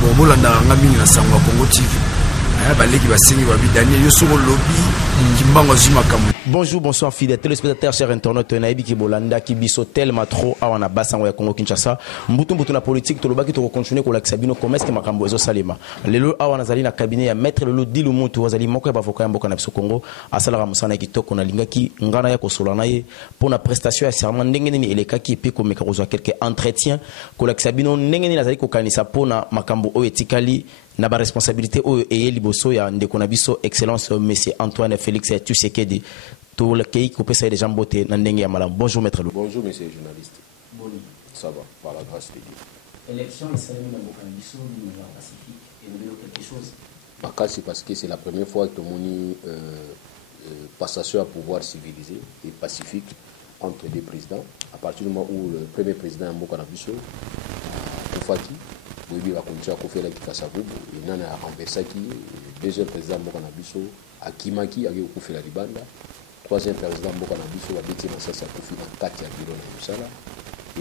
bon bolanda nga mingi na sango ya Congo TV baleki basengi babi Daniel Yosoro lobby kimbango zuma kamu. Bonjour, bonsoir fidèles téléspectateurs, chers internautes, Naïbi qui bolanda qui biso tellement trop awana basango ya Congo Kinshasa. Mbutu na politique tolobaki to continuer ko lakisa bino commerce ke makambo ezo salima. Lelo awana zali na cabinet ya maître Lelo Dilu Mutu wazali moko ya bavoka ya mboka na biso Congo asala musana kitoko na lingaki ngana ya kosola na ye pour na prestation ya serment ndenge nini elekaki pe ko meka kozwa quelques entretiens ko lakisa bino ndenge nini azali ko kanisa pona makambo o etikali na ba responsabilité o eye liboso ya ndeko na biso excellence monsieur Antoine Félix Tshisekedi. Tout le pays qui peut des gens beauté dans ya malam. Bonjour maître Lou. Bonjour monsieur le journaliste. Bonjour. Ça va, par la grâce de Dieu. Élection, il s'est mis dans le Pacifique et nous quelque chose. C'est parce que c'est la première fois que nous passation à pouvoir civilisé et pacifique entre les présidents. À partir du moment où le premier président est Mboka Nabiso, Koufaki, Boibi va continuer à faire la Kikasaboub, et Nana a renversé qui, le deuxième président Mboka Nabiso, Akimaki, a fait la Libanda. Troisième président Mboka Nabiso a détenu ça Kofi dans 4 bureaux dans Moussala.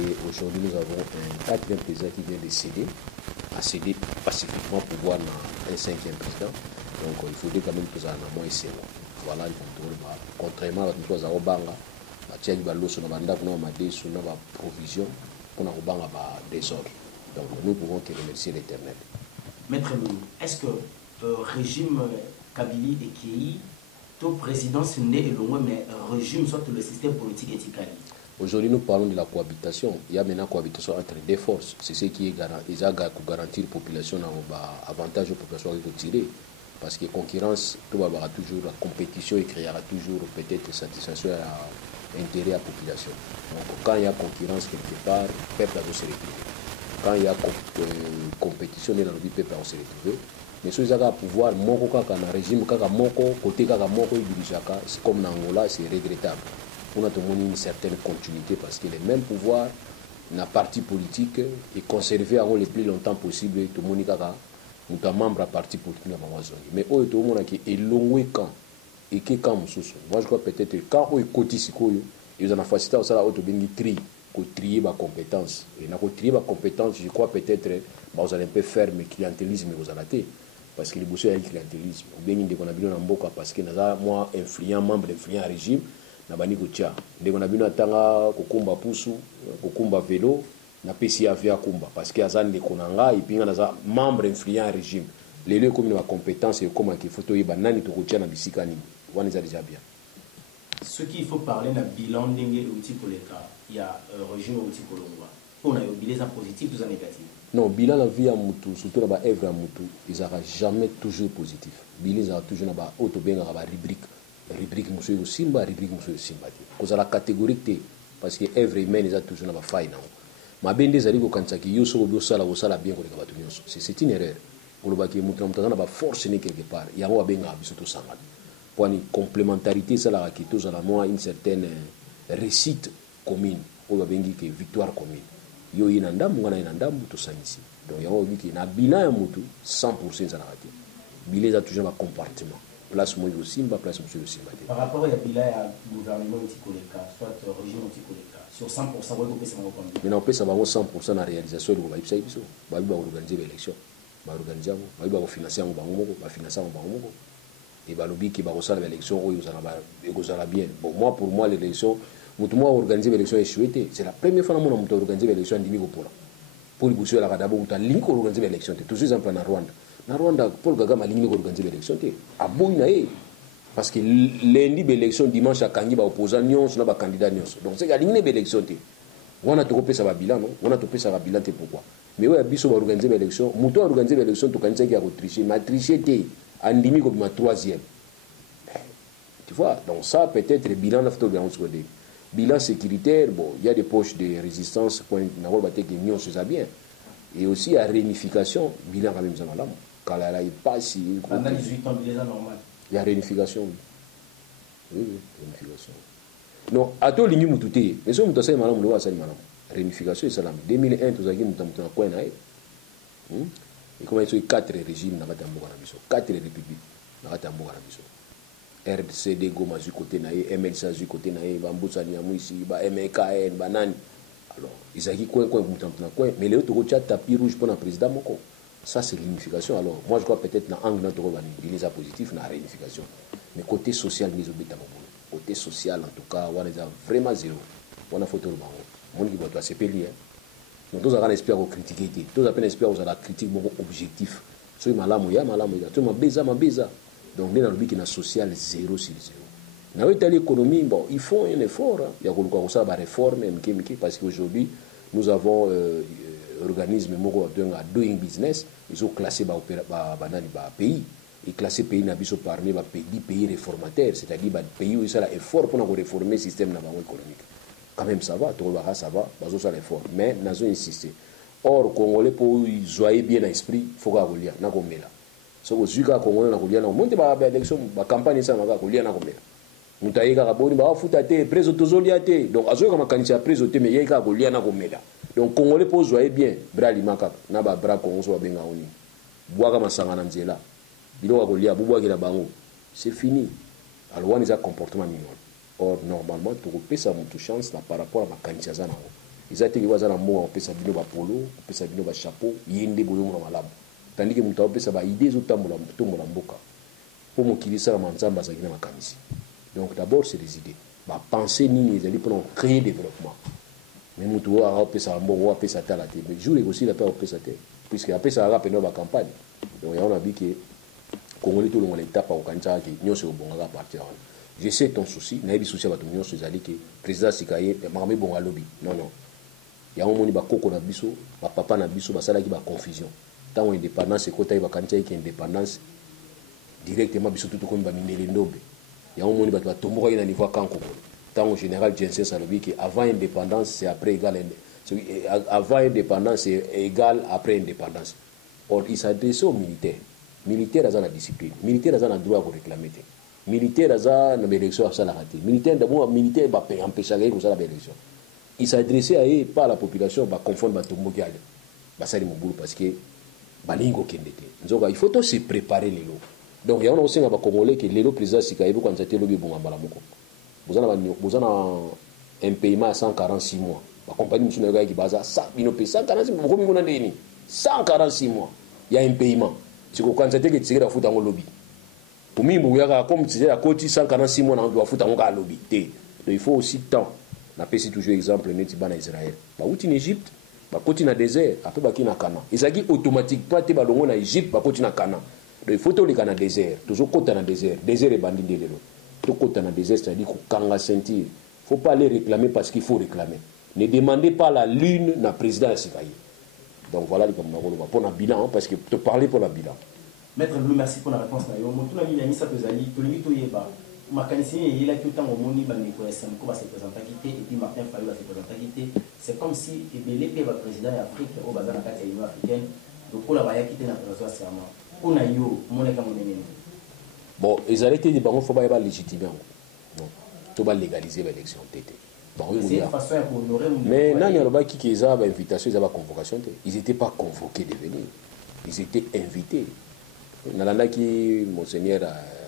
Et aujourd'hui, nous avons un quatrième président qui vient de céder, à céder pacifiquement pour voir un cinquième président. Donc il faudrait quand même que ça ait moins serré. Voilà le contrôle. Contrairement à nous trois Banga, il y a des provisions pour nous désordre. Donc nous pouvons que remercier l'Éternel. Maître Lou, est-ce que le régime Kabili et Kei, tout président c'est né et loin, mais régime soit le système politique éthique. Aujourd'hui, nous parlons de la cohabitation. Il y a maintenant cohabitation entre des forces. C'est ce qui est garantir la population avantage aux populations à tirer. Parce que la concurrence, tout va toujours la compétition et créera toujours peut-être satisfaction à intérêt à la population. Donc quand il y a concurrence quelque part, le peuple va se retrouver. Quand il y a compétition dans le peuple va se retrouver. Mais si vous avez un pouvoir, un régime, côté c'est comme dans Angola, c'est regrettable. On a une certaine continuité parce que les mêmes pouvoirs, la parti politique est conservé le plus longtemps possible. Tout le monde est membre de parti politique. Mais tout le monde est long quand et que quand moi je crois peut-être quand on est côté ils ont la facilité à ça trier les compétences et dans trier les compétences je crois peut-être vous allez un peu faire mais clientélisme vous allez parce que les bosseurs ont clientélisme ou bien ils ont bien en boca parce que moi influent membre influent régime na bani kotia ndeko na bino atanga kokumba pusu kokumba vélo na pesi avia kumba parce que azan de konanga ipinga na membre influent régime les lieux comme na compétence et comme qu'il faut to yeba nani to kotia na bisika ni wana za déjà bien. Ce qu'il faut parler na bilan ndenge outil koleka il y a régime outil kolongwa on a eu bilan positif ou négatif. Non, bilan la vie à Moutou, surtout la œuvre à Moutou, ils n'auront jamais toujours positif. Bilan ils auront toujours na auto bien la rubrique monsieur Simba, rubrique monsieur Simba. Cause à la catégorie T, parce que œuvre humaine ils ont toujours na faille non. Ma bende zali ko kansaki yo so bio sala bien ko ka batunyoso. C'est une erreur. Pour le baki Moutou na ba force ni quelque part. Ya ngo benga biso to sanga. Pour une complémentarité ça la qui tous à la moi une certaine réussite commune. On va bengi que victoire commune. Yo ina ndambu ngana ina ndambu to sanisi. Donc ya ngo biki na bilan ya Moutou 100% ça la raté. Bilan a toujours un comportement. Place moi au Simba, place monsieur au Simba. Par rapport à bilan à gouvernement Tikoleka, soit régime Tikoleka, sur 100% vous pouvez ça va combien? Mais on peut savoir 100% la réalisation de l'Obaïpsa Ibiso. Bah va organiser l'élection. Bah organiser, bah va financer un bango, bah financer un bango. Et bah lobby qui va recevoir l'élection où ils ont bien. Bon moi pour moi l'élection, moi organiser l'élection est chouette. C'est la première fois que moi on organiser l'élection en Dimigo pour les la radabo ou ta ligne pour organiser l'élection. Tout ça en plan en Rwanda. Na Rwanda Paul Kagame a ligné organiser l'élection a boyna parce que lundi l'élection dimanche à Kangi ba opposant nyons na ba candidat nyons donc c'est ligné l'élection on a topé ça ba bilan non on a topé ça ba bilan pourquoi mais ouais biso ba organiser l'élection muto organiser l'élection to kanisa qui a triché ma triché andimi comme ma troisième tu vois donc ça peut-être le bilan na photo bien on se dit bilan sécuritaire bon il y a des poches de résistance point na ba te que nyons ça bien et aussi à réunification bilan quand même ça malade. Là, il passe. Pendant 18 ans, il est normal. Il y a réunification. Oui, réunification. Non, à tout l'igni moutouté. Mais si on me dit madame, on ça madame. Réunification, c'est ça. 2001, tout ça qui nous a quoi na. Et comment ils sont 4 régimes dans la Tambour Arabiso, 4 républiques dans la Tambour Arabiso. RCD Goma du côté naïe, MLSA du côté naïe, Bamboussa Niamouissi, MKN, Banane. Alors, ils ont dit quoi, mais les autres tapis rouge pour le président Moko. Ça, c'est l'unification. Alors, moi, je crois peut-être dans l'angle de les positif, dans la réunification. Mais côté social, nous avons côté social, en tout cas, on est vraiment zéro. On a photo de mon qui va c'est payé. Donc, tous avons espère critiquer. Tous avons espère aux critique objectif. So malamu tu mabeza. Donc nous avons dit que social 0 sur 0. Dans l'économie, bon, ils font un effort. Il y a encore ça réforme parce qu'aujourd'hui nous avons organisme doing business, ils ont classé pays. Ils classé pays parmi les pays réformateurs, c'est-à-dire les pays où il y a effort pour réformer le système économique. Quand même ça va, ça va, ils ont l'effort, mais nous avons insisté. Or, Congolais, pour jouer bien l'esprit, il faut que lire, na komela. So ko zuka Congolais na kolia na monte ba élection, ba campagne ça na kolia na komela. Mutaika ka boni ba futa te, preso tozolia te. Donc azoka makanisa preso te mais yeka kolia na komela. Donc Congolais pour jouer bien, bra limaka na ba bra Congo so benga oni. Boaka masanga na nzela. Bilo ka kolia bubwa kila bango. C'est fini. Alors on a un comportement mignon. Or normalement tu repesa mutu chance par rapport à makanisa za na. Ils ont été en mot, on peut s'habiller au polo, on peut s'habiller au chapeau, il y a des boulons dans la lame. Tandis que nous avons des idées au temps de la boca. Pour me qu'il ça, ma camisi. Donc d'abord, c'est des idées. Ma pensée, ni les alliés pour créer développement. Mais nous devons faire ça, on peut ça à la tête. Mais je joue aussi la paix, on peut ça tête. Puisque après ça, on a une campagne. Donc on a dit que Congolais, tout le monde est tapé au Kancha, qui nous sommes bons à partir. Je sais ton souci, n'a pas de souci à votre union, c'est que le président Sikaye, Marmé bon à lobby. Non. Il y a un moment où il y a papa na biso basala ki ba confusion tant indépendance et côté ba kantia ki indépendance directement biso tout comme ba minele ndobe. Il y a un moment où ba tomboka na niveau kan Congo tant au général Jensen Salobi que avant indépendance c'est après égal avant indépendance c'est égal après indépendance. Or il s'adresse aux militaires à la discipline, militaire à la droit pour réclamer, militaire à la élection à la raté, militaire d'abord militaire va empêcher que ça la élection. Il s'adressait à eux, pas à la population, va confondre Batombo Gial. Ça, c'est mon boulot parce que Balingo Kendete. Il faut tous se préparer les lots. Donc, il y a aussi un Congolais qui est le président Sikaïbo quand c'était le bon à Balamoko. Vous avez un paiement à 146 mois. La compagnie de Moussounaga qui base à 146 mois. 146 mois. Il y a un paiement. C'est quand c'était que tu as foutu dans le lobby. Pour moi, comme tu sais, à côté 146 mois, on doit foutre dans le lobby. Donc, il faut aussi temps. On a toujours exemple en Israël. Où en Égypte, on continue dans le désert, après on na Canaan. Ils ont dit automatiquement que en Égypte, on continue dans Canaan. Donc il faut que dans le désert, toujours côté dans le désert. Désert est bandit de l'eau. Tout côté dans le désert, c'est-à-dire qu'on sentir. Il ne faut pas aller réclamer parce qu'il faut réclamer. Ne demandez pas la lune dans le président Sikaye. Donc voilà, pour le bilan, parce que tu parlais pour le bilan. Maître Blou, merci pour la réponse. C'est comme si le président d'Afrique au bazar de l'Union africaine, donc on a quitté la présidence. Bon, ils ont été dit qu'il ne faut pas légitimer. Il faut légaliser l'élection. Mais non, il y a qui ont une invitation, ils ont une convocation. Ils n'étaient pas convoqués de venir. Ils étaient invités. Il y a qui, Monseigneur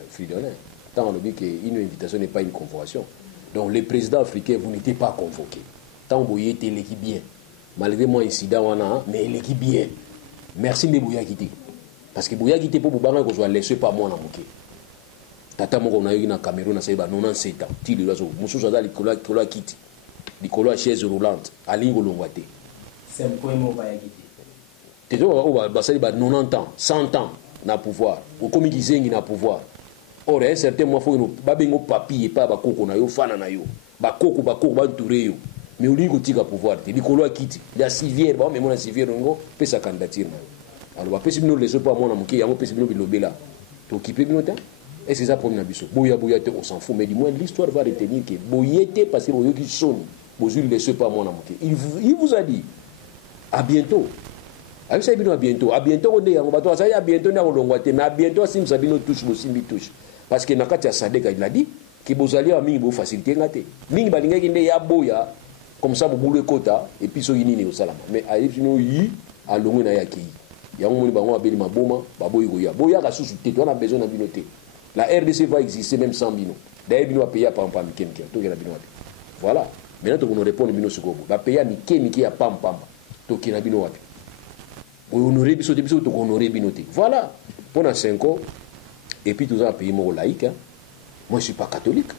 Fridolin, tant on dit qu'une invitation n'est pas une convocation. Donc les présidents africains, vous n'étiez pas convoqués. Tant vous étiez l'équipe bien. Malgré mon incident, mais l'équipe bien. Merci de Bouya Kiti. Parce que Bouya Kiti, pour vous que je laisse pas moi dans mon quai. Tata Moko na eu Cameroun, na 97 ans. Tili Lazo, Moussou Zada, Nicolas Kiti. Nicolas chaise roulante, Alingo Longwate. C'est un point mot Bouya Kiti. Tu vois, 90 ans, 100 ans, na pouvoir. Ou comme ils disaient, il na pouvoir. Or, un certain moment, il faut que papier, pas bakoko na yo, fana na yo. Bakoko, bantouré yo. Mais au lieu de pouvoir, Nicolas Kiti, il y a civière, mais mon civière, on peut sa candidature. Alors, après, si nous ne laissons pas mon amour, il y a un peu de l'obéla. Tu occupes le temps. Et c'est ça pour nous. Boya, on s'en fout. Mais du moins, l'histoire va retenir que Boyete, parce que Boyaki sonne, vous ne laissez pas mon amour. Il vous a dit, à bientôt. Avec ça, à bientôt. À bientôt, on est en bateau. Ça y est, à bientôt, on est en Longwate. Mais à bientôt, si nous avons touche, nous avons touche. Parce que Nakati Sadek, il a dit que vous allez à Mingo faciliter. Mingo Balinga, il y a Boya, comme ça, vous boulez quota, et puis so yini au salama. Mais à Ypsino, il a l'ongé na yaki. Il y a un moment où on a Boma, Baboy Goya. Boya a sous-souté, on a besoin d'un binoté. La RDC va exister même sans bino. D'ailleurs, bino a payé à Pampa, Mikem, tout est la bino. Voilà. Maintenant, on répond au bino Sukobo. Va payer à Mikem, à Pampa, tout est la bino. honorer biso te biso to honorer binote. Voilà. Pendant 5 ans et puis tout ça pays mon laïque. Hein. Moi je suis pas catholique.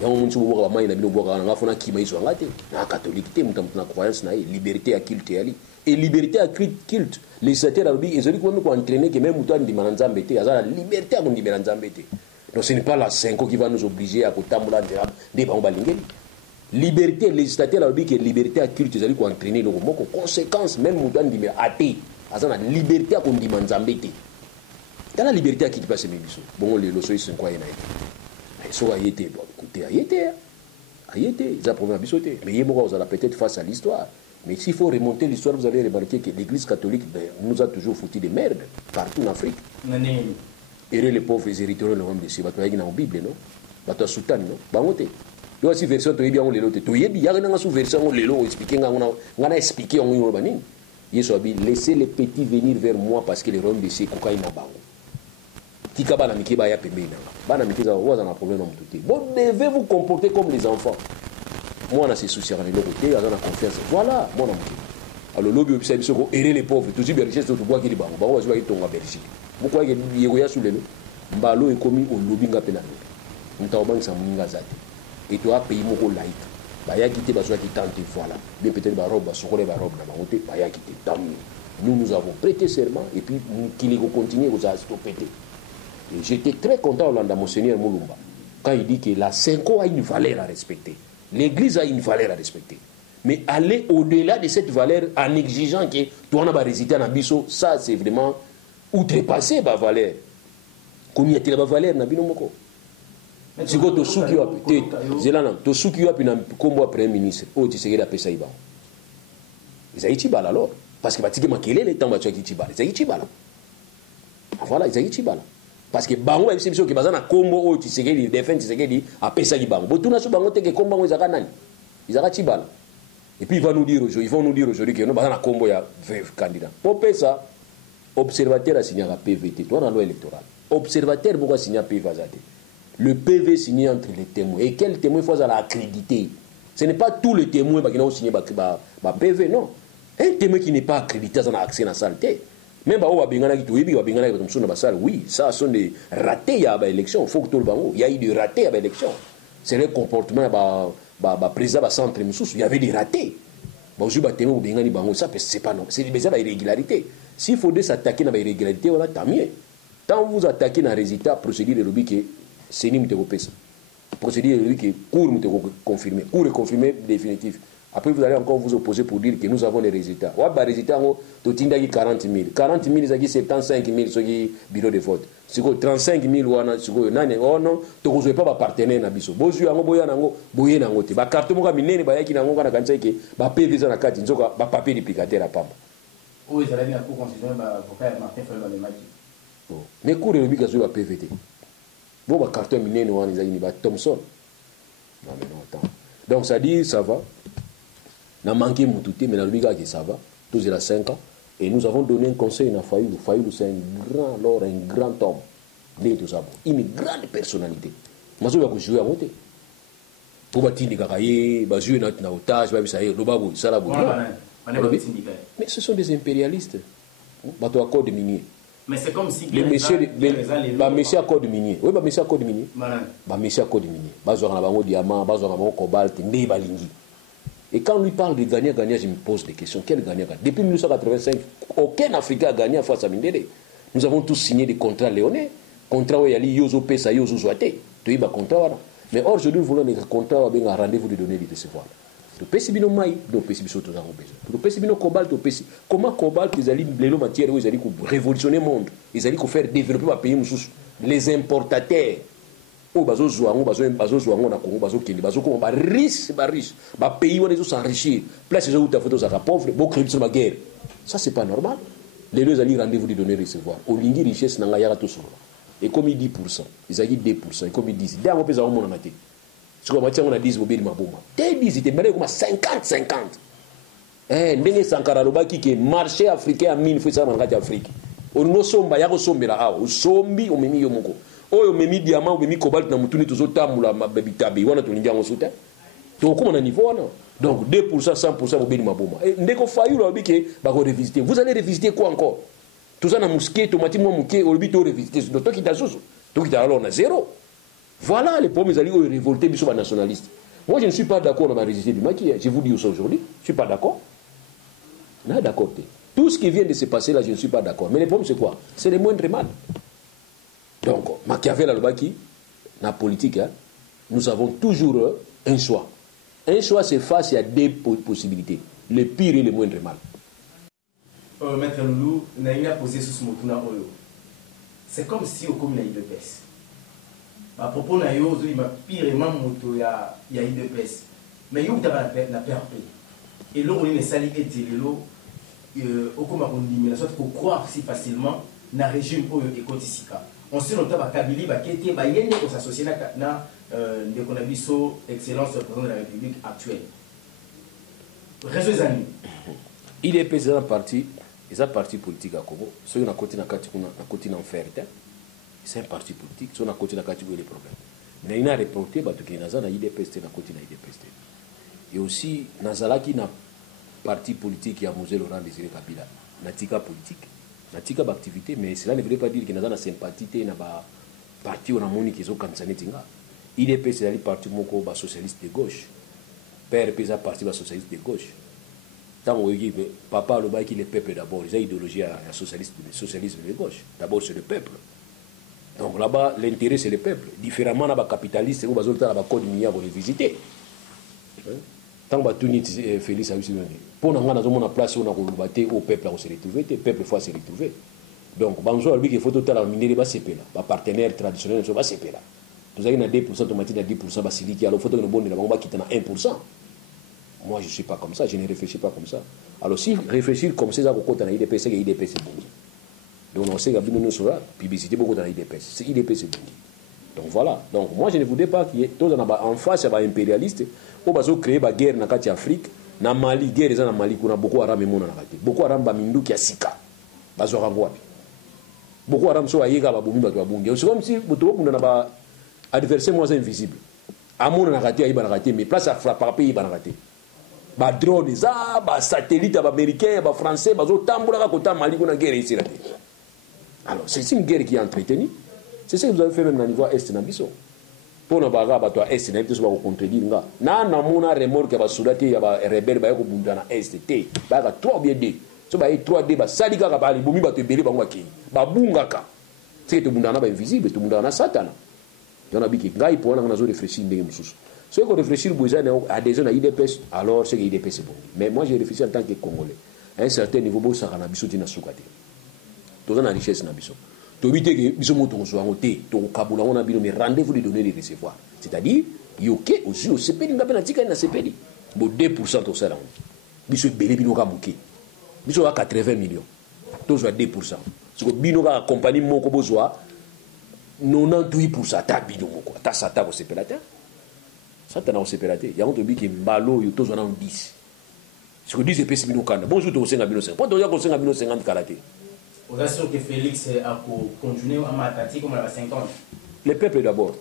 Ya mon tsu boka mai na bino boka na ngafuna kima iso ngate. Na catholique te mutam na croyance na liberté à culte ali. Et liberté à culte. Les satires arabiques ils ont dit qu'on entraîner que même mutan di mananzambe te azala liberté à di mananzambe te. Donc ce n'est pas la 5 ans qui va nous obliger à kotambola de ba balingeli. Liberté législative arabique et liberté à culte ils ont dit qu'on entraîner le moko conséquence même mutan di athée azala liberté à di mananzambe te. Dans la liberté à qui passe mes bisous. Bon les loso ils sont quoi yena. So a été bon écoutez a été ils a problème bisoté mais yemo vous allez peut-être face à l'histoire mais s'il faut remonter l'histoire vous allez remarquer que l'église catholique nous a toujours foutu de merde partout en Afrique et les pauvres héritiers le homme de si bato yaki na Bible non bato sultan non bangote yo si version to yebi on lelo te to yebi ya na sous version on lelo expliquer ngana expliquer on yo banini yeso abi laissez les petits venir vers moi parce que le royaume de si kokai na bango tika bana miki ba ya pembeni bana miki za waza na problème na mtuti vous devez vous comporter comme les enfants moi na se soucier de l'autre côté dans la confiance voilà moi na miki alors lobby obisa biso ko aider les pauvres toujours bien richesse to bois ki bango bango bazwa ki tonga Belgique pourquoi que yego ya sulelo mbalo ekomi o lobby nga pena nta obangisa muninga zate et toi pays moko laïque ba ya kité bazwa ki tante voilà bien peut-être ba robe sokole ba robe na bango te ba ya kité tant nous avons prêté serment et puis qu'il continue aux a stopper. Et j'étais très content Hollanda Monseigneur Moulumba quand il dit que la 5 ans a une valeur à respecter. L'église a une valeur à respecter. Mais aller au-delà de cette valeur en exigeant que toi on a résidé en Abisso, ça c'est vraiment outrepasser ma valeur. Combien est-il la valeur na bino moko? Si ko to suki wa peut-être zelana to suki wa pina kombo premier ministre o tisegela pesa iba. Isaïti bala alors parce que batiki makele le temps batiki tibala. Isaïti bala. Voilà, Isaïti bala. Parce que bango ebisi biso ke bazana kombo o tisegeli defense tisegeli apesa ki bango botuna so bango teke kombo ezaka nani izaka tibala et puis ils vont nous dire aujourd'hui que nous bazana kombo ya candidat pour pesa observateur a signé un PVT toi dans loi électorale observateur pourquoi signer PV azate le PV signé entre les témoins et quel témoin faut aller accréditer ce n'est pas tous les témoins qui ont signé ba PV non un témoin qui n'est pas accrédité ça n'a accès à la santé. Même oui, ça sont des ratés à l'élection. Il faut que tout le monde. Il y a eu des ratés à l'élection. C'est le comportement de président de centre. Il y avait des ratés. Ça, c'est pas non. C'est des irrégularités. S'il faut s'attaquer à l'irrégularité, voilà, tant mieux. Tant vous attaquez à un résultat, procédure de lobby que c'est une procédure de lobby que court confirmé. Court est confirmé définitif. Après, vous allez encore vous opposer pour dire que nous avons les résultats. Ouais, bah, résultats, tu as 40 000. 40 000, c'est 75 000 sur le bureau de vote. C'est 35 000, oh non, tu n'as pas de partenaire. Tu n'as pas de carte, tu n'as pas de PV, tu n'as pas de papier duplicateur à Pamba. Oui, ça a été un coup constitutionnel, Martin Fayot de Maki. Mais cours de l'obligation de la PVT. Bon, bah, carton miné, nous avons Thomson. Non, mais non, attends. Donc, ça dit, ça va. On a manqué Moutouté, mais dans ça va. Tous les 5 ans. Et nous avons donné un conseil à Fayoulou. Fayoulou, c'est un grand homme. Une grande personnalité. Mais je vais jouer à monter. Pour bâtir des cacailles, jouer dans otage, mais ce sont des impérialistes. Bateau accord de minier. Mais c'est comme si les messieurs messieurs accord de minier. Oui, messieurs accord de minier. Messieurs accord de minier. Bazo na bango diamant, bazo na bango cobalt, ndé balingi. Et quand on lui parle de gagnant, je me pose des questions. Quel gagnant? Depuis 1985, aucun Africain a gagné face à Mindele. Nous avons tous signé des contrats léonais. Contrats où il y a Yozo Pesa, Yozo Zouate. Tu as contrat. Mais aujourd'hui, nous voulons des contrats où il y a un rendez-vous de donner et de recevoir. Tu peux essayer de maïs, tu peux essayer de besoin. Tu peux essayer de cobalt, comment cobalt, ils allaient les matières où ils allaient révolutionner le monde. Ils allaient faire développer le pays. Les importateurs. Oh, bazo zouango na Congo, bazo kindi, bazo comme riche, pays où les autres s'enrichir. Place où ta photo ça pauvre, beau crime sur la guerre. Ça c'est pas normal. Les deux allaient rendez-vous de donner recevoir. Au lingi richesse n'a yara tout sur. Et comme il 10%, ils allaient 2%, et comme ils disent, d'ailleurs on peut avoir mon amaté. Ce qu'on on a 10 mobile ma bomba. T'es 10, c'était mêlé comme 50. Ndenge Sankara Lobaki qui marché africain à 1000 fois ça dans l'Afrique. On no somba yako sombela awo, sombi omemi yomoko. Oyo memi diamant ou memi cobalt na mutuni tozotambula mabebitabe wana tolingi yango soute Donc comment on a niveau non? Donc 2%, 100% bobeni maboma. Et ndeko fayu la bike ba ko revisiter. Vous allez revisiter quoi encore? Tout ça na mosquée, tomati mo mouké, au bito revisiter. Donc toi qui t'a sous. Donc qui t'a alors on a zéro. Voilà les problèmes ils allaient révolter biso ba nationaliste. Moi je ne suis pas d'accord avec la résister du maquis. Je vous dis ça aujourd'hui, je suis pas d'accord. Non d'accord. Tout ce qui vient de se passer là, je ne suis pas d'accord. Mais le problème c'est quoi? C'est le moindre mal. Donc Machiavel le baki na politique hein, nous avons toujours un choix. Un choix, c'est face à deux possibilités. Le pire et le moindre mal. Maître Loulou, Naïna a posé sous Motuna Oyo. C'est comme si au commun il y a IDPS. À propos de Nayo, il m'a pire moto, il y a IDPS. Mais il y a la PRP. Et là, on est sali et télélo. Au commun, on dit, mais la sorte pour croire si facilement dans le régime Oyo et Kotisika. On sait notamment que Kabili, Bakete, Bayenne, on s'associe à de qu'on a vu excellence président de la République actuelle. Réseau des amis. Il est président parti, il est un parti politique à Congo. Ceux qui ont côté en faire, c'est un parti politique. Ceux qui ont côté en faire, les problèmes. Mais il a reporté, il y a un IDPS, il y a un IDPS. Et aussi, Nazala qui n'a parti politique qui a Moselle Laurent Désiré Kabila, n'a politique, n'a activité, mais cela ne veut pas dire qu'il y a une sympathie, il y a un parti où on a moni qui est au Kansanetinga. IDP c'est le parti moko ba socialiste de gauche. Père pesa parti ba socialiste de gauche. Tant que papa le bail qui le peuple d'abord, les idéologie à socialisme de gauche. D'abord c'est le peuple. Donc là-bas l'intérêt c'est le peuple. Différemment na ba capitaliste ou ba zolta na ba code minière pour les visiter. Tant que tout Félix a eu pour na ngana zo mona place on a ko lubaté au peuple à se retrouver, le peuple faut se retrouver. Donc banzo lui qui faut total miner ba CP là, ba partenaire traditionnel so ba CP là. Vous avez 2%, tomate à 10%, basilic, alors il faut que nous bonnes, on va quitter à 1%. Moi, je ne suis pas comme ça, je ne réfléchis pas comme ça. Alors, si réfléchir comme ça, on a IDP, c'est IDP, c'est bon. Donc, on sait qu'il y a une publicité, beaucoup dans IDP, c'est IDP, c'est bon. Donc, voilà. Donc, moi, je ne voudrais pas qu'il y ait, en face, il y a des impérialistes, on va créer une guerre dans l'Afrique, dans Mali, guerre dans Mali, on a beaucoup Haram et Mona. Beaucoup Haram, Bamindou, qui a Sika. Beaucoup Haram, so Ayega, Baboumi, Babungi. C'est comme si, vous avez adversaire moi invisible amon na raté ayi bana raté mais place à frapper pays bana raté ba drone za ba satellite ba américain ba français ba zo tambola ka kota Mali kuna guerre ici raté. Alors c'est une guerre qui est entretenue, c'est ce que vous avez fait même au niveau est na biso pour na baga ba to est na biso ba ko contredire nga na mona remorque ba soudati ya ba rebelle ba ko bunda na est te ba ka 3 bien 2 so ba 3D ba salika ka ba li bomi ba to belé ba ngwa ki ba bungaka c'est to bunda na ba invisible to bunda na satana. Il y en a qui pour réfléchir ceux qui réfléchissent à des zones à IDPS, alors c'est IDPS c'est bon. Mais moi j'ai réfléchi en tant que Congolais. À un certain niveau, ça a biso dina soukate. Tout la richesse na biso. To bité que biso moto so ngoté, to kabula on a bino mais rendez-vous de donner et recevoir. C'est-à-dire yoké aussi au CPD na bena tika na CPD. Bo 2% to ça là. Biso belé bino ka muké. Biso a 80 millions. To so 2%. Ce que bino ka compagnie moko bozwa 98% ta bino moko ta sata ko sepelata sata na ko sepelata ya on to bi ke mbalo yo to zona 10 ce que 10 epesi bino kanda bonjour to senga bino 50 po to ya ko senga bino 50 kalaté on a sûr que Félix a continuer à m'attaquer comme à 50 le peuple d'abord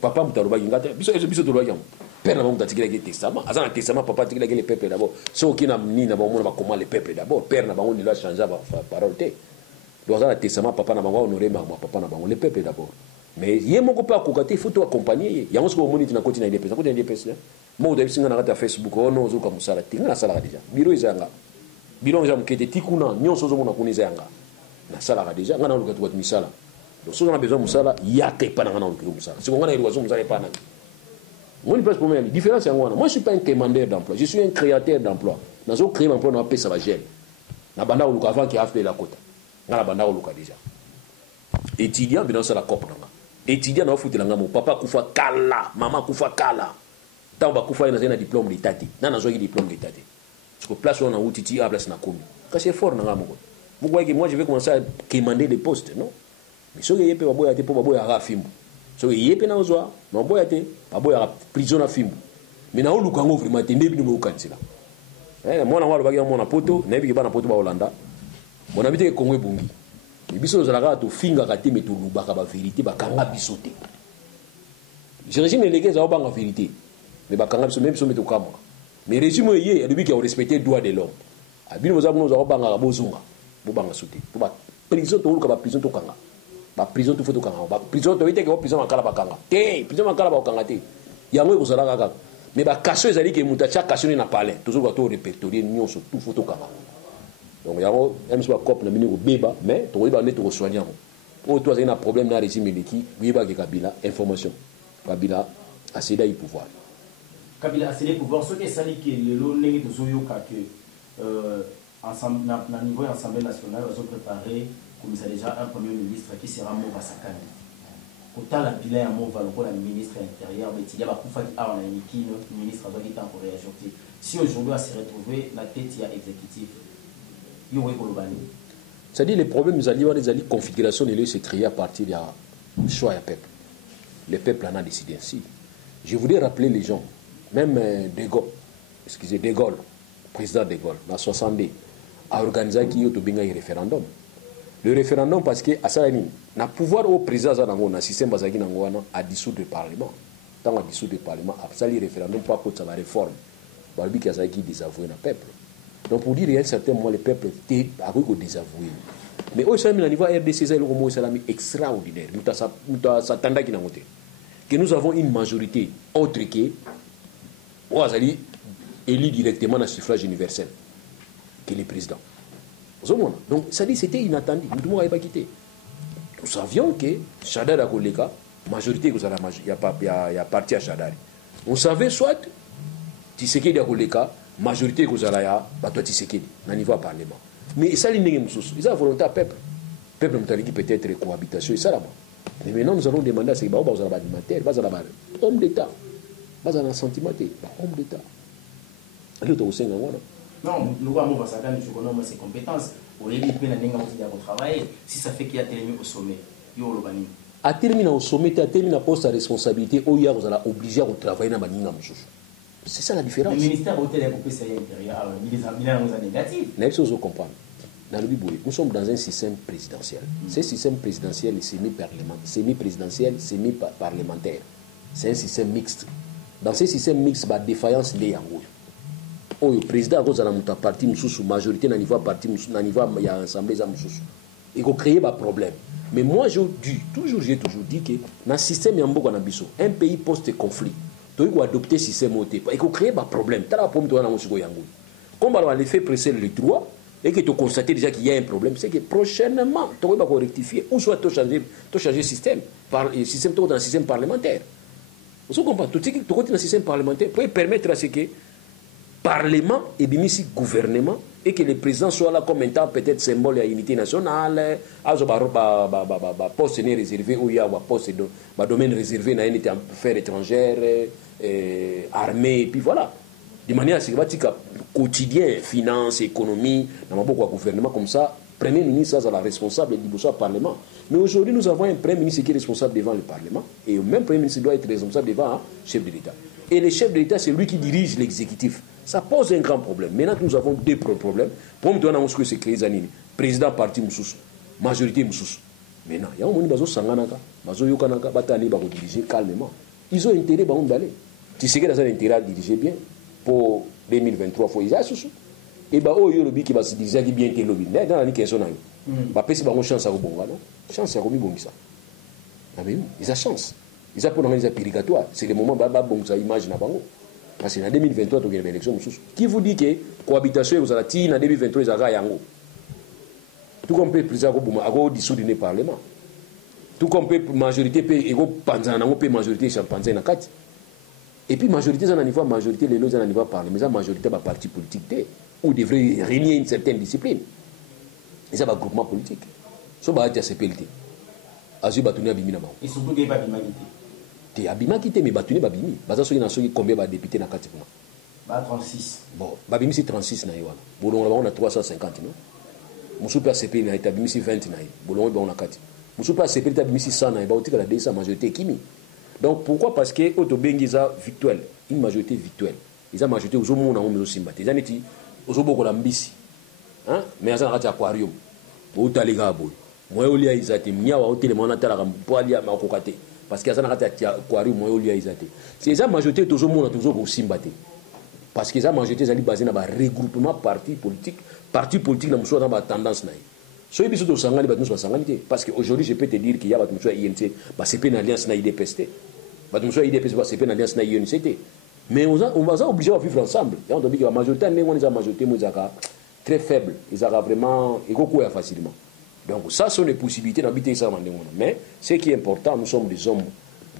papa mutaroba ngata biso to loya père na mutatikira ke testament azana testament papa tikira ke le peuple d'abord so ki na ni na ba mona ba comment le peuple d'abord père na bango ndila changer ba parole te. Donc, dans le testament, papa n'a pas honoré, papa n'a pas honoré le peuple d'abord. Mais il y a mon copain à côté, il faut accompagner. Il y a un peu de monde qui n'a pas de personnes. Moi, je suis sur Facebook, oh non, je suis ça. Tu as ça déjà. Biro izanga. Biro izanga qui était tikuna, nyon sozo mona kunizanga. Na sala déjà, ngana luka tu misala. Donc, si on a besoin de musala, il y a que pas ngana luka musala. Si on a besoin de musala, pas na. Moi, il passe pour moi. La différence c'est moi. Moi, je suis pas un commandeur d'emploi. Je suis un créateur d'emploi. Dans un créer d'emploi, on a payé ça va gêner. Na banda luka avant qui a fait la côte. Ngala banda luka déjà. Étudiant bien ça la cop nanga. Étudiant na foutu nanga mon papa kufa kala, maman kufa kala. Tamba kufa ina zena diplôme d'état. Na zo diplôme d'état. Parce que place on a outiti à place na komi. Quand c'est fort nanga moko. Vous voyez que moi je vais commencer à commander des postes, non? Mais ce que yé pe baboya te po baboya ra fimbu. Ce que yé pe na ozwa, na baboya te, baboya prison na fimbu. Mais na oluka ngo vraiment te ndebi no kansila. Moi na walo bagia mona poto, na bi ba na poto ba Hollanda. Mon habité est Congo Bungi. Les biso zalaka to finga kati me to lubaka ba vérité ba kanga bisoté. le régime délégué est en vérité. Mais même si on met au camp. Mais le régime est depuis qu'il a respecté le droit de l'homme. Nous avons besoin de sauter. Prison, tout le prison, tout la prison, tout le la prison, tout le prison, prison, il y a un mais la casse, c'est que Moutacha casse n'a pas l'air. Toujours tout répertorié, nous sommes tout photo comme donc il y a un soit cop na mini au béba mais tu vas aller te soigner. Pour toi c'est un problème dans le régime qui oui ba Kabila information. Kabila a cédé le pouvoir. Kabila a cédé le pouvoir. Ce qui est sali que le lot n'est de Zoyoka que ensemble na niveau Assemblée nationale ils ont préparé comme ça déjà un premier ministre qui sera Mova Sakani. Autant la bilan à Mova le ministre intérieur mais il y a pas Koufa qui a un ministre qui est en réaction. Si aujourd'hui on s'est retrouvé la tête il y a exécutif. C'est-à-dire les problèmes nous allons des configurations de se créer à partir du choix du peuple. Le peuple en a décidé ainsi. Je voudrais rappeler les gens, même De Gaulle, président De Gaulle, en 1962, a organisé un référendum. Le référendum parce que à ça il a pouvoir au président dans système basaki a dissoudre le parlement. Tant à dissoudre le parlement, a ça le référendum pour que ça va réforme. Balbi qui a désavoué le peuple. Donc pour dire qu'il y a un certain moment, le peuple était désavoué. Mais au niveau RDC, c'est un extraordinaire. Que nous avons une majorité autre que élu directement dans le suffrage universel que le président. Donc ça dit c'était inattendu. Nous n'avons pas quitté. Nous savions que Chadar a collé la majorité, il y a parti à Chadar. On savait soit Tshisekedi a collé la majorité que vous avez à Tshisekedi, dans le niveau parlement. Mais ça, c'est la volonté du peuple. Le peuple qui peut-être cohabitation, c'est ça. Mais maintenant, nous allons demander à ces gens, vous avez alimentaire, vous avez homme d'État, vous avez un sentiment, homme d'État. Non, nous avons ses compétences. Si ça fait qu'il y a terminé au sommet, à terminer au sommet, à terminer poste à responsabilité, vous allez obligé à travailler dans le c'est ça la différence. Le ministère hôtel est intérieur, il a négatif. Nous sommes dans un système présidentiel. Ce système présidentiel est semi-présidentiel, semi-parlementaire. C'est un système mixte. Dans ce système mixte, la défaillance est en haut. Le président a un parti, une majorité, dans niveau parti, dans niveau il y a assemblée, il faut créer un problème. Mais moi, j'ai toujours dit que dans le système, il y a un pays post-conflit. Il faut adopter ce système. Il faut créer un problème. Comme on a fait presser le droit et que tu constates déjà qu'il y a un problème, c'est que prochainement, tu vas rectifier ou soit tu changer le système, dans le système parlementaire. Vous comprenez? Tout ce qui est dans le système parlementaire peut permettre à ce que le Parlement et le gouvernement et que le président soit là comme étant peut-être symbole de l'unité nationale, à poste réservé où il y a un poste de domaine réservé dans une affaire étrangère, armée, et puis voilà. De manière à ce que quotidien, finance, économie, dans le gouvernement comme ça, Premier ministre est la responsable du Parlement. Mais aujourd'hui, nous avons un Premier ministre qui est responsable devant le Parlement, et le même Premier ministre doit être responsable devant un chef de l'État. Et le chef de l'État, c'est lui qui dirige l'exécutif. Ça pose un grand problème. Maintenant que nous avons deux problèmes, pour nous donner ce que c'est créé, président parti Moussous, majorité Moussous. Maintenant, il y a un monde qui va diriger calmement. Ils ont intérêt d'aller. Tu sais qu'ils ont intérêt à diriger bien pour 2023. Il y a Soussou. Et il y a un lobby qui va se diriger bien. Il y a une question. Il y a une chance à rebondir. Chance à rebondir. Ils ont chance. Ils ont pour les purgatoires. C'est le moment où ils imaginent. Parce qu'en 2023, il y a une élection. Qui vous dit que cohabitation, vous allez en 2023, il y a un tout comme le président a dissoudre le Parlement. Tout comme la majorité peut majorité champagne na kati. Et puis majorité ça niveau majorité les autres niveau parlement, mais la majorité va parti politique ou devrait régner une certaine discipline. Et ça va groupement politique. So ba tia CPLT. Azu batuni abimi na ba. Et surtout que pas bimagité. Te abima kité mais batuni ba bimi. Baza so ina so combien ba député na kati kuna. Ba 36. Bon, ba bimi c'est 36 na yiwana. Bolongo on a 350 non. Musupa CPLT na itabimi c'est 20 na yi. Bolongo ba on a kati. Musupa CPLT abimi c'est 100 na yi ba otika la DSA majorité kimi. Donc pourquoi? Parce que Otobengiza victuelle, une majorité victuelle. Ils ont majorité aux hommes aux sympathisants. Ils ont dit aux hommes aux ambitieux. Hein? Mais ils ont un aquarium. Au Taligabo. Moi, au lieu ils ont dit, moi, au téléphone, on a talagam, pour aller à ma cocate. parce que ça n'a pas quoi moyo lui a isate c'est ça majorité toujours monde toujours au simbaté parce que ça majorité ça basé na ba regroupement parti politique na muso na ba tendance na so biso to sangani ba muso sangani parce que aujourd'hui je peux te dire qu'il y a ba muso INC ba c'est une alliance na IDPST ba muso IDPST ba c'est une alliance na UNCT mais on va obligé à vivre ensemble et on doit dire que la majorité on est majorité très faible ils ont vraiment écoute facilement. Donc ça sont les possibilités d'habiter ça. Mais ce qui est important, nous sommes des hommes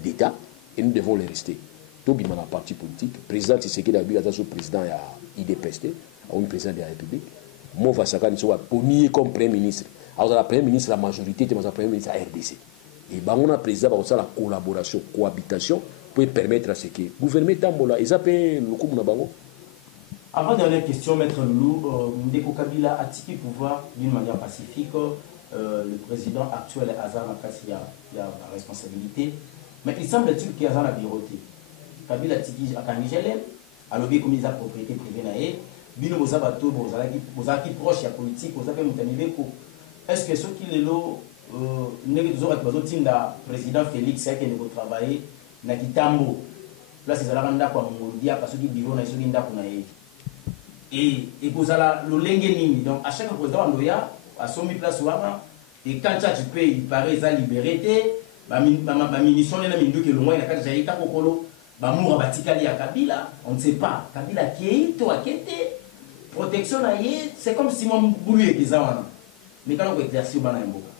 d'État et nous devons les rester. Tout le monde a parti politique. Le président Tshisekedi a dit que le président est IDPST, un président de la République. Moi, Vassaka, nous sommes comme Premier ministre. Alors, la Premier ministre, la majorité, c'est le Premier ministre à RDC. Et on a président pour la collaboration, cohabitation, pour permettre à ce que le gouvernement Tambola, ils appellent le coup de Bango. Avant dernière question, Maître Loulou, Ndeko Kabila a-t-il pouvoir d'une manière pacifique? Le président actuel est Azar Nakasi, il y a la responsabilité. Mais il semble-t-il qu'il y a la biroté. Kabila Tiki a Kanigélem, a lobby comme il a propriété privée naïe, Bino Bozabato, Bozaki proche, il y a politique, Bozaki Moutanibeko. Est-ce que ceux qui l'ont, le président Félix, c'est qu'il ne peut travailler, n'a quitté Tambo. Là, c'est la randa quoi, Moudia, parce que bureau n'a pas de naïe. Et Bozala, le Lengenini. Donc, à chaque président, à son place et quand tu peux il paraît ça liberté ba munition na mindu ke longwa na kati jaita kokolo ba mura batikali ya Kabila on ne sait pas Kabila qui to akete protection na yé c'est comme si mon boulu est wana mais quand on exercer bana mboka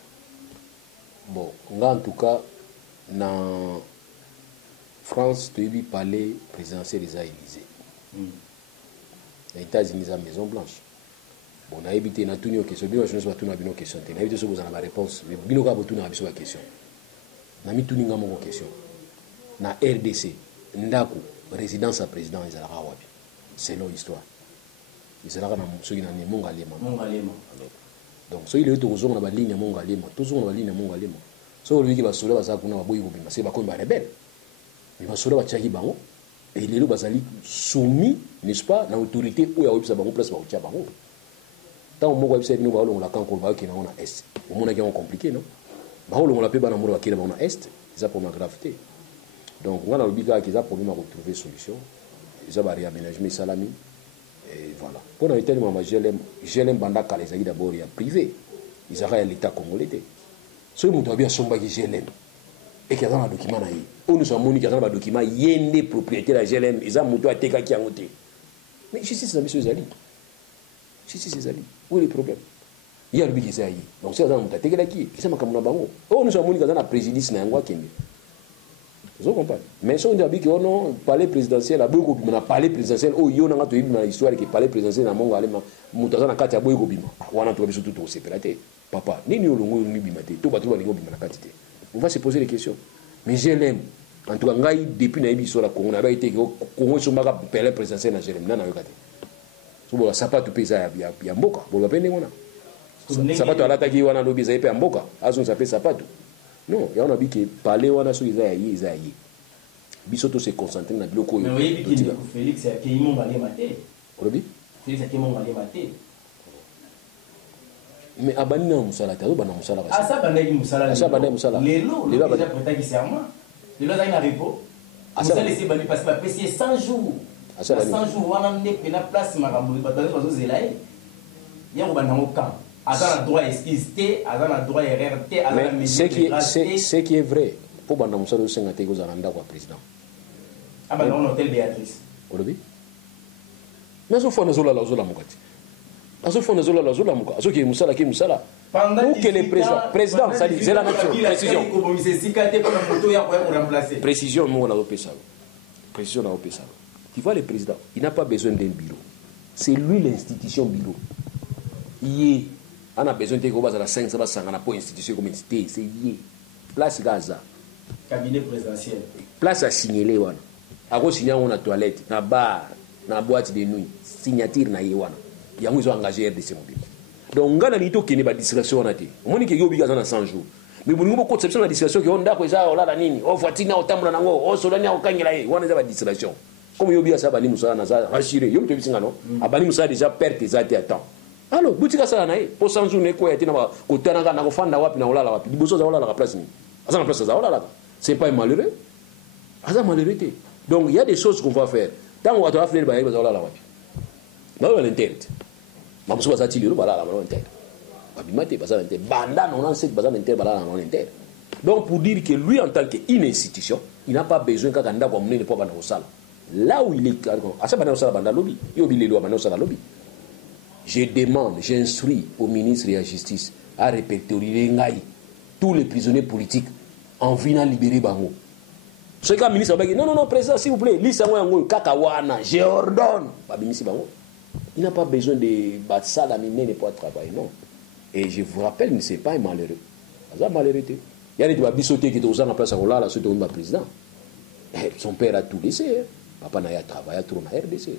bon en tout cas na France tu vu palais présidentiel des Élysées les États-Unis à Maison Blanche. On a évité na tuni question bien je ne sais pas tout na bino question te na évité ce que vous en avez réponse mais bino ka botu na biso la question na mi tuni ngamo question na RDC ndako résidence à président ezalaka wapi selon histoire ezalaka na soki na mongalema donc so il est toujours na ba ligne mongalema toujours na ba ligne mongalema so lui ki ba sola ba za kuna ba boyi bobima c'est ba ko ba rebelle mais ba sola ba tchaki bango et les bazali soumis n'est-ce pas na autorité ou ya webisa bango place ba utia bango. Tant que nous avons la canne qui est en est, au moins c'est compliqué, non? On l'a pas dans le qui est en est, c'est pour ma gravité. Donc on a le but qu'ils ont problème à retrouver solution. Ils ont réaménagement salami et voilà. Pour nous tellement j'aime banda kalezaki d'abord il y a privé. Ils ont l'état congolais. Ce qui doit bien somba qui j'aime et qui a dans le document là. On nous a moni qui a dans le document yende propriétaire la GLM, ils ont monté à teka qui a monté. Mais je sais c'est monsieur Zali. Si c'est Ali. Où est le problème? Il y a le but qui est donc c'est dans le qui c'est ma caméra bango. Oh nous sommes dans la présidence na ngwa kende. Vous comprenez? Mais si on dit que non palais présidentiel a beaucoup bima palais présidentiel oh yo na to bima histoire que palais présidentiel na mongo alema mutaza na kati ya boyko bima. Wana to biso tout séparé. Papa, nini olongo ni bima te. To ba to ba lingo bima na kati te. On va se poser des questions. Mais je l'aime. En tout cas ngai depuis na biso la Congo na ba été Congo sombaka palais présidentiel na Jérémy na yokate. Bon, ça pas tout paysan ya mboka. Bon, va peine ngona. Ça pas tout alata ki wana lobi za ya mboka. Azo ça peut ça pas tout. Non, ya on a dit que parler wana so iza yi. Biso to se concentrer na biloko yo. Mais oui, biki Félix ya Keimo ngale maté. Olobi? Félix ya Keimo ngale maté. Mais abani na musala ta bana musala. Ah ça bandaki musala. Ah ça bandaki musala. Lelo déjà prêté serment. Lelo za ina repo. Ah ça laisser bani parce que PC 100 jours. 100 jours, on a mis la place, il y a un droit esquisté, un droit RRT, ce qui est vrai, pour que nous soyons en président. Ah, bah, on a hôtel Béatrice. Mais je fais un zola la zola mukati. Je fais un zola la zola mukati. Je fais un zola qui musala. Où que le président, ça dit, c'est la nature. Précision. Précision, nous on a opé ça. Précision, on a opé ça. Tu vois le président, il n'a pas besoin d'un bureau. C'est lui l'institution bureau. Il a besoin de à la 5, ça va s'en pour institution comme institution. C'est lié. Place Gaza. Cabinet présidentiel. Place à signaler. À quoi signer on a toilette, na bar, na boîte de nuit, signature na yewana. Il y a ils ont engagé RDC mobile. Donc on a dit qu'il y a une distraction. On dit qu'il y a une 100 jours. Mais vous avez conception de la distraction qui on a quoi ça là nini. Oh fatina au tambo nango, oh solania au kangela on a une distraction. Comme yobi asa bani musala na za rassuré yobi to bisinga no abani musala déjà perte zati à temps alors butika sala na po sanzu ne ko yatina ba ko tanaka na ko fanda wapi na olala wapi liboso za olala ka place ni asa na place za olala c'est pas malheureux. C'est malheureux. Donc il y a des choses qu'on va faire. Tant qu'on va faire le bail, on va la laver. Mais on l'interdit. Mais on va sortir le bala la l'interdit. Abimate basa l'interdit. Banda non on sait basa l'interdit bala non l'interdit. Donc pour dire que lui en tant qu'une institution, il n'a pas besoin qu'un candidat comme nous ne peut pas dans au salle. Là où il est, à ça banda au salle banda lobby, il oublie les lois banda au salle lobby. Je demande, j'instruis au ministre de la Justice à répertorier tous les prisonniers politiques en venant libérer Bango. Ce que le ministre a dit, non, président, s'il vous plaît, je ordonne. Il n'a pas besoin de battre ça, la mine n'est pas travailler, non. Et je vous rappelle, ce n'est pas un malheureux. C'est un malheureux. Il y a des bissotés qui sont en place à Rola, c'est le président. Son père a tout laissé. Papa n'a travaillé trop dans la RDC.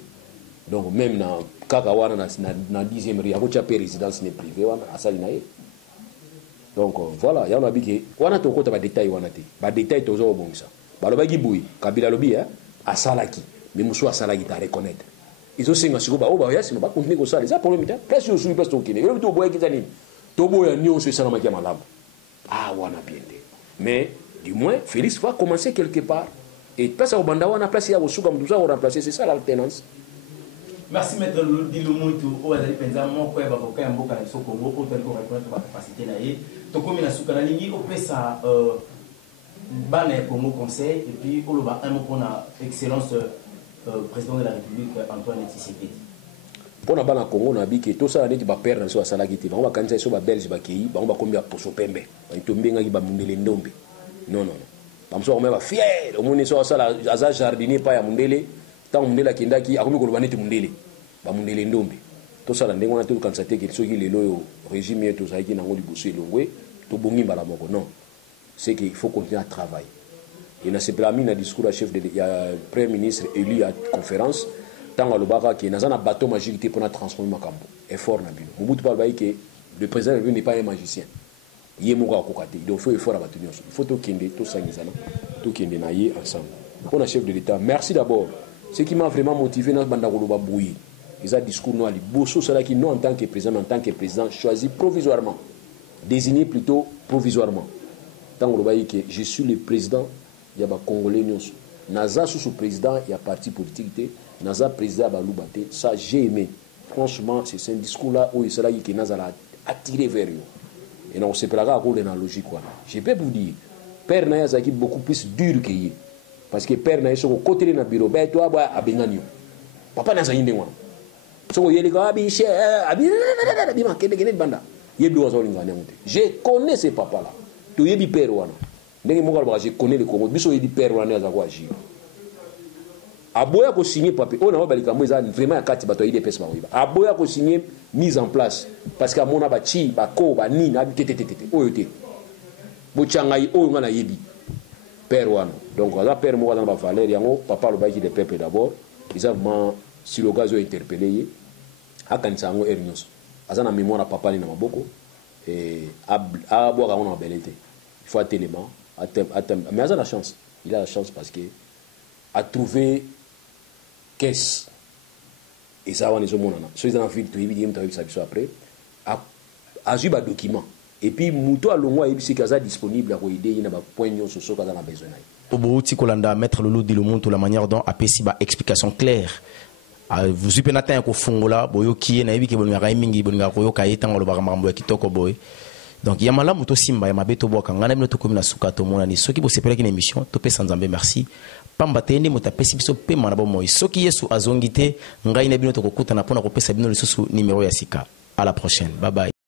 Donc même dans Kakawana, dans la 10e rue, il y a une résidence privée, à Salinae. Donc voilà, il y a un habit on a tout côté de détails, on a des détails toujours bon ça. Balobagi boui, Kabila lobi à Salaki, mais Moussou à Salaki à reconnaître. Ils ont signé sur Bao Bayas, mais pas continuer comme ça. Les problème est presque au sous presque au Kenya. Le tout boy qui t'anime. Tobo et Nyon se sont en malam. Ah, on a bien dit. Mais du moins, Félix va commencer quelque part. Et place au Banda, on a placé au sous comme tout ça, on a remplacé, c'est ça l'alternance. Merci maître Dilumuntu o azali penza moko ya bakoka ya mboka na Congo o tali ko reconnaître ba capacité na ye to komi na suka na lingi o pesa bana Congo conseil et puis o loba un mot pour na excellence président de la République Antoine Tshisekedi pour na bana Congo na biki to ça neti ba père na so asala kiti ba kanisa so ba belge ba kei ba kombi a poso pembe ba tombe ngaki ba mundele ndombe non ba mso ba fier o moni so asala aza jardinier pa ya mundele tant mundele kindaki akomi ko lobana ti mundele ba mundele ndombe to sala ndengo na to kanisa te ki soki lelo régime to zaiki na ngoli bosso elongwe to bongi mbala moko non c'est qu'il faut continuer à travailler. Il n'a pas mis un discours à chef de premier ministre élu à conférence tant à l'obara qui n'a un bateau magique pour transformer Makambo effort na bino Mobutu parle que le président n'est pas un magicien il est moga kokate donc faut effort à battre il faut tout kende tout sangizana tout kende na yé ensemble pour le chef de l'État merci d'abord ce qui m'a vraiment motivé dans banda koloba bouyi ils a discours no ali bosso cela qui non en tant que président choisi provisoirement désigné plutôt provisoirement tant que je suis le président il y a des Congolais naza sous président il y a parti politique naza président balubate ça j'ai aimé franchement c'est un discours là où il sera qui naza l'a attiré vers eux et non c'est pas la logique quoi je peux vous dire père na yazaki beaucoup plus dur que lui parce que père na son côté na bureau ben toi ba abenganio papa na zayinde ngwana so yeli ko abiche abi ma kende banda yebi wazo lingana mute je connais ce papa là to yebi père wana ndenge moko ba je connais le Congo biso yebi père wana za kwa agir aboya ko signer papier on a balika mo za vraiment akati bato yidi pesa ba wiba aboya ko signer mise en place parce que amona ba chi ba ko ba ni na tete oyo te bo changai oyo ngana yebi père wana donc ala père mo wana ba valeur yango papa lo ba ki de peuple d'abord ils ont sur l'occasion interpellé akanisa ngo ernyos azana mémoire papa ni na maboko et a boire on a belité il faut tellement mais il a la chance parce que a trouvé caisse et ça on est au monde so ils ont envie de lui dire ça après a eu ba document et puis muto alongwa ebisi kaza disponible ko aider ina ba point nyonso so kaza na besoin na Obouti Kolanda maître Lolo Dilumuntu la manière dont a pesi ba explication claire vous avez un peu fongola boyo qui na yebiki bolinga mingi bolinga koyoka yetanga lo bakamambo ya kitoko boy donc ya malamu to simba ya mabeto boka ngana bino to komina suka to mona ni soki bo sepela ki na émission to pesa nzambe merci pamba tende motapesi biso pe mana bo moy soki Yesu azongite ngai na bino to kokuta na pona ko pesa bino lisusu numéro ya sika à la prochaine bye bye.